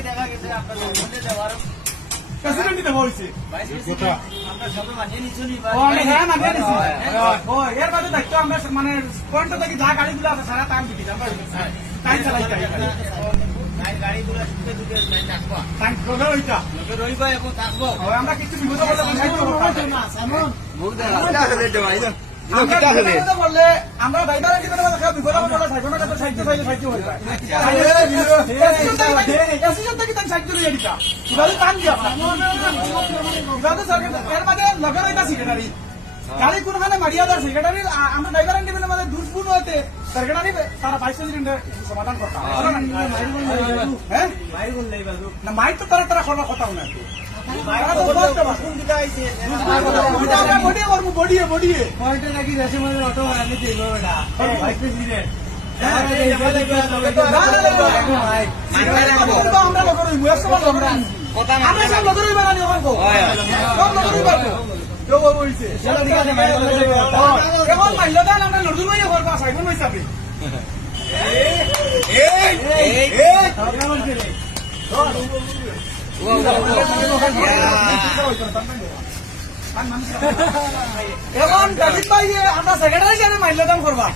দেখা গেছে আপনার দেওয়ার প্রেসিডেন্টই দেওয়া হয়েছে। আমরা সবাই মানিয়ে নিচ্ছি এর বাদে দায়িত্ব আমরা মানে পয়েন্ট থেকে যা গাড়িগুলো আছে সারা টাইম দিচ্ছি টাইম চালাইতে গাড়িগুলো থাকবো রইবা এবং থাকবো আমরা কিছু বিপদ বললে আমরা ড্রাইভার বিপদ সাহায্য সাহায্য হয়ে যায় সাহায্য দিয়ে দিতা টান দিয়া এর মাঝে লগের ওইটা সেক্রেটারি গাড়ি কোনখানে মারিয়া দেওয়ার সেক্রেটারি আমরা ড্রাইভার এন্ডিমেন্টের মধ্যে দুষ্পুর হতে সেক্রেটারি তারা ভাইস প্রেসিডেন্টের সমাধান করতাম হ্যাঁ না মাইক তো তারা তারা কোনো কথা না এখন দাজিদ ভাই আমরা সেক্রেটারি জানে মাইলদান করবা